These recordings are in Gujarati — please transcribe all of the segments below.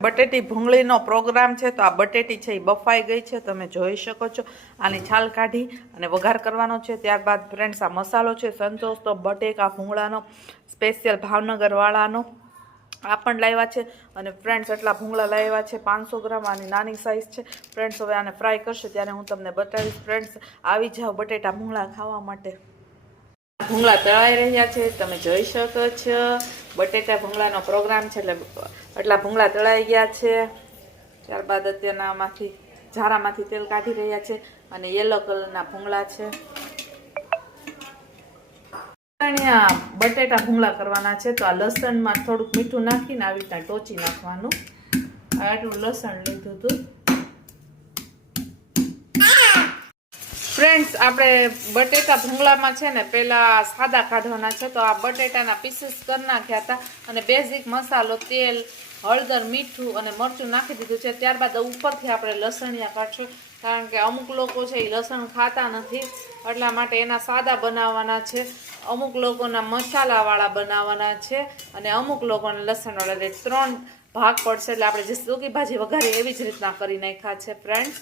બટેટી ભૂંગળીનો પ્રોગ્રામ છે તો આ બટેટી છે એ બફાઈ ગઈ છે, તમે જોઈ શકો છો. આની છાલ કાઢી અને વઘાર કરવાનો છે. ત્યારબાદ ફ્રેન્ડ્સ આ મસાલો છે સંતોષ તો બટેકા ભૂંગળાનો સ્પેશિયલ ભાવનગરવાળાનો આ પણ લાવ્યા છે. અને ફ્રેન્ડ્સ એટલા ભૂંગળા લાવ્યા છે 500 ગ્રામ, આની નાની સાઇઝ છે. ફ્રેન્ડ્સ હવે આને ફ્રાય કરશે ત્યારે હું તમને બતાવીશ. ફ્રેન્ડ્સ આવી જાઓ બટેટા ભૂંગળા ખાવા માટે. ભૂંગળા તળાઈ રહ્યા છે, તમે જોઈ શકો છો. બટેટા ભૂંગળાનો પ્રોગ્રામ છે એટલે એટલા ભૂંગળા તળાઈ ગયા છે. ત્યારબાદ અત્યારના આમાંથી ઝારામાંથી તેલ કાઢી રહ્યા છે અને યલો કલરના ભૂંગળા છે. બટેટા ભૂંગળા કરવાના છે તો આ લસણમાં થોડુંક મીઠું નાખીને આવી રીતના ટોચી નાખવાનું. આટલું લસણ લીધું હતું. ફ્રેન્ડ્સ આપણે બટેટા ભૂંગળામાં છે ને પહેલાં સાદા કાઢવાના છે તો આ બટેટાના પીસીસ કરી નાખ્યા હતા અને બેઝિક મસાલો તેલ હળદર મીઠું અને મરચું નાખી દીધું છે. ત્યારબાદ ઉપરથી આપણે લસણિયા કાઢશું કારણ કે અમુક લોકો છે એ લસણ ખાતા નથી એટલા માટે એના સાદા બનાવવાના છે. અમુક લોકોના મસાલાવાળા બનાવવાના છે અને અમુક લોકોને લસણવાળા. 3 ભાગ પડશે એટલે આપણે જે સૂકી ભાજી વઘારી એવી જ રીતના કરી નાખ્યા છે ફ્રેન્ડ્સ.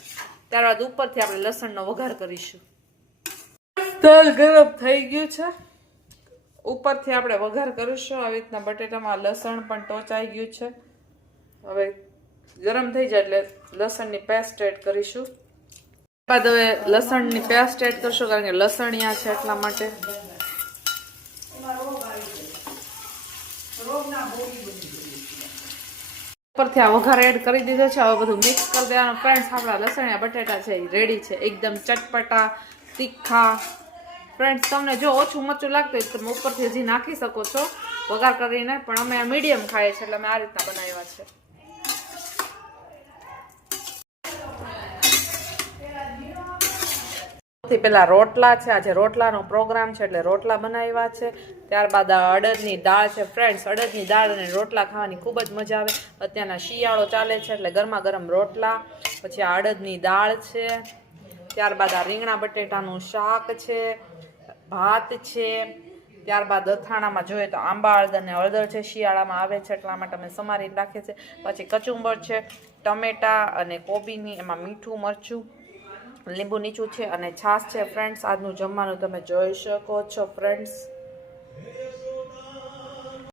ત્યારબાદ ઉપરથી આપણે લસણનો વઘાર કરીશું. તેલ ગરમ થઈ ગયું છે, ઉપરથી આપણે વઘાર કરીશું. આવી રીતના બટેટામાં લસણ પણ ટોચાઈ ગયું છે. હવે ગરમ થઈ જાય એટલે લસણની પેસ્ટ એડ કરીશું. બાદ હવે લસણની પેસ્ટ એડ કરશું કારણ કે લસણિયા છે એટલા માટે. ઉપરથી આ વઘાર એડ કરી દીધો છે. હવે બધું મિક્સ કરી દેવાનું. ફ્રેન્ડ્સ આપણા લસણિયા બટેટા છે એ રેડી છે, એકદમ ચટપટા તીખા. ફ્રેન્ડ્સ તમને જો ઓછું મરચું લાગતું હોય તમે ઉપરથી હજી નાખી શકો છો વઘાર કરીને, પણ અમે મીડિયમ ખાઈએ છીએ એટલે અમે આ રીતના બનાવ્યા છે. પેલા રોટલા છે, આજે રોટલાનો પ્રોગ્રામ છે એટલે રોટલા બનાવ્યા છે. ત્યારબાદ આ અડદની દાળ છે. ફ્રેન્ડ્સ અડદની દાળ અને રોટલા ખાવાની ખૂબ જ મજા આવે. અત્યારના શિયાળો ચાલે છે એટલે ગરમા ગરમ રોટલા, પછી આ અડદની દાળ છે. ત્યારબાદ આ રીંગણા બટેટાનું શાક છે, ભાત છે. ત્યારબાદ અથાણામાં જોઈએ તો આંબા હળદર અને હળદર છે, શિયાળામાં આવે છે એટલા માટે અમે સમારી રાખીએ છીએ. પછી કચુંબર છે, ટમેટા અને કોબીની, એમાં મીઠું મરચું લીંબુ નીચું છે અને છાશ છે. ફ્રેન્ડ્સ આજનું જમવાનું તમે જોઈ શકો છો. ફ્રેન્ડ્સ